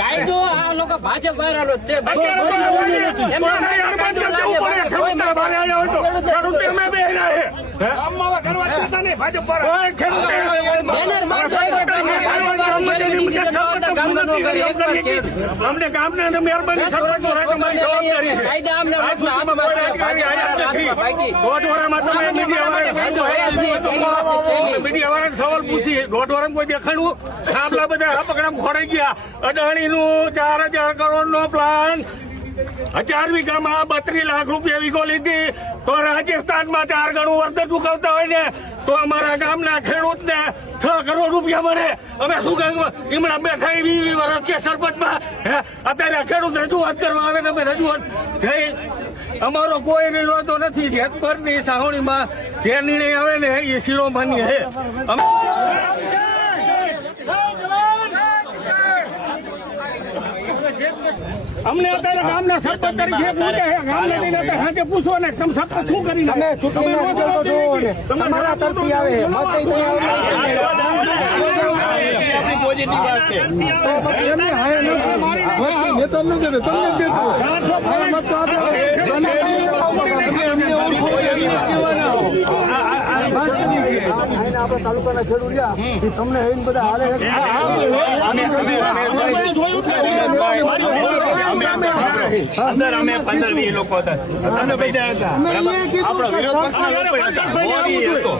કાયદો આ લોકો ભાજપ વાળાનો જ છે. અમને ગામના મહેરબાની સરપંચ મીડિયા સવાલ પૂછી દોઢ વાર કોઈ દેખાડવું સાંભળા બધા પકડા ખોડાઈ ગયા. અદાણી નું 4000 કરોડ નો પ્લાન 1000 વીઘામાં 32 લાખ રૂપિયા વીઘો લીધી તો રાજસ્થાનમાં 4 ગણું વર્ત ચૂકવતા હોય ને તો અમારા ગામના ખેડૂત ને 6 કરોડ રૂપિયા મળે. અમે શું કહ્યું હમણાં બેઠા 20 વર્ષ કે સરપંચમાં અત્યારે ખેડૂત રજૂઆત કરવા આવે ને અમે રજૂઆત થઈ. અમારો કોઈ નિર્ણય નથી. જેતપરની સાહોણીમાં જે નિર્ણય આવે ને એ શિરોમાન્ય છે. અમને અત્યારે ગામના સરપંચ તરીકે ગામને લઈને આજે પૂછો ને તમે સરપંચ શું કરી તમારા તરફથી આવે આપડે તાલુકાના ખેડૂત તમને બધા હાલે અંદર અમે 15-20 લોકો હતા. અમે બધા હતા. આપણો વિરોધ પક્ષના લોકો હતા. મોદી હતો.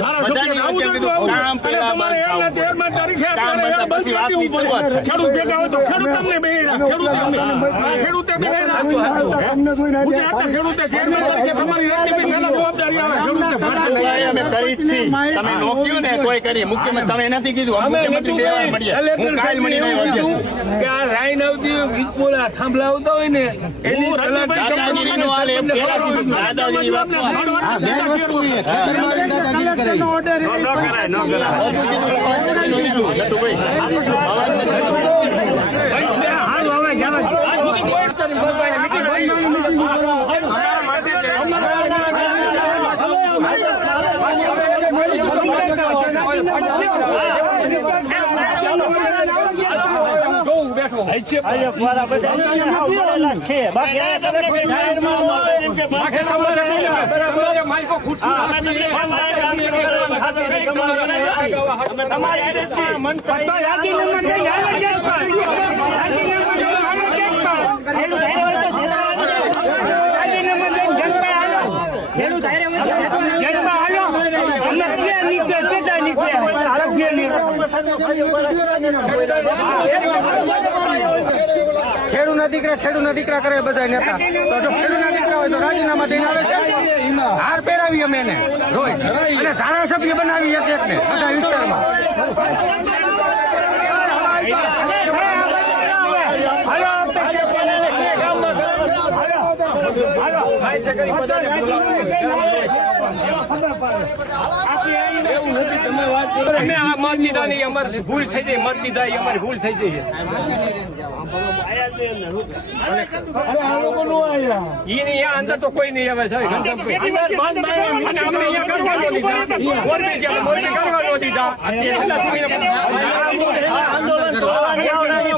કામ પેલા ચેરમેન તરીકે પછી વાત ની શરૂઆત. ખેડૂત ભેગા હોય તો ખેડૂત તમને બેહરા. ખેડૂતે બેહરા. તમને જોઈને ખેડૂતે ચેરમેન તરીકે તમારી એટલી પહેલા જવાબદારી આવે. ખેડૂતે અમે કરી જ છીએ. તમે નોક્યું ને કોઈ કરી મુખ્યમંત્રી તમે નથી કીધું. મુખ્યમંત્રી દેવા મળ્યા. હું કાલ મળી કે આ રાઈન આવતી બોલા થાંભલા આવતા હોય ને એની દાદાગીરી નો હાલ એમ પેલા કીધું દાદાગીરી વાત ખેડૂતના દીકરા કરે બધા નેતા. તો જો ખેડૂતના દીકરા હોય તો રાજીનામા દઈને આવે છે. હાર પહેરાવી અમે એને રોજ અને ધારાસભ્ય બનાવી એક ને બધા વિસ્તારમાં. એવું નથી તમે વાત કરો. અમે આ મત દીધા નહીં અમારી ભૂલ થઈ જાય. મત દીધા એ અમારી ભૂલ થઈ જાય. અંદર તો કોઈ નહીં આવે સાહેબ.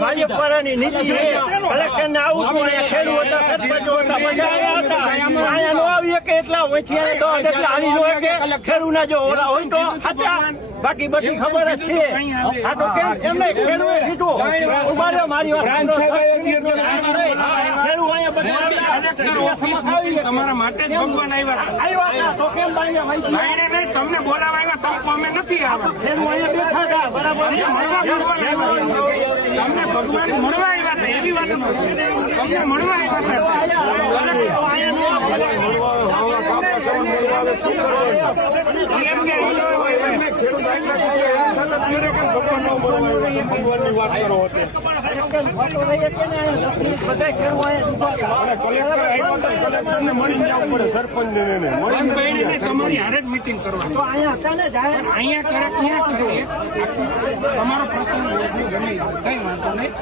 ભાજપ વાળાની નીતિ કલેક્ટર ને આવું ખેડૂત એટલા હોય ખેડૂત ના જો ઓલા હોય તો બાકી બધી ખબર જ છે. આ તો કેમ એમને ખેડૂતે કીધું ઉભા મારી વાત તમારા માટે જ ભગવાન આવ્યા તો કેમ તમને બોલાવા આવ્યા તમ અમે નથી આવ્યા બેઠા હતા બરાબર. તમને ભગવાન મળવા આવ્યા હતા એવી વાત તમને મળવા ભગવાનની વાત કરો કલેક્ટરને મળી જવું પડે. સરપંચ તમારી હારે જ મિટિંગ કરવાની. અહીંયા કરે તમારો પ્રસંગ ગમે કઈ વાંધો નહીં.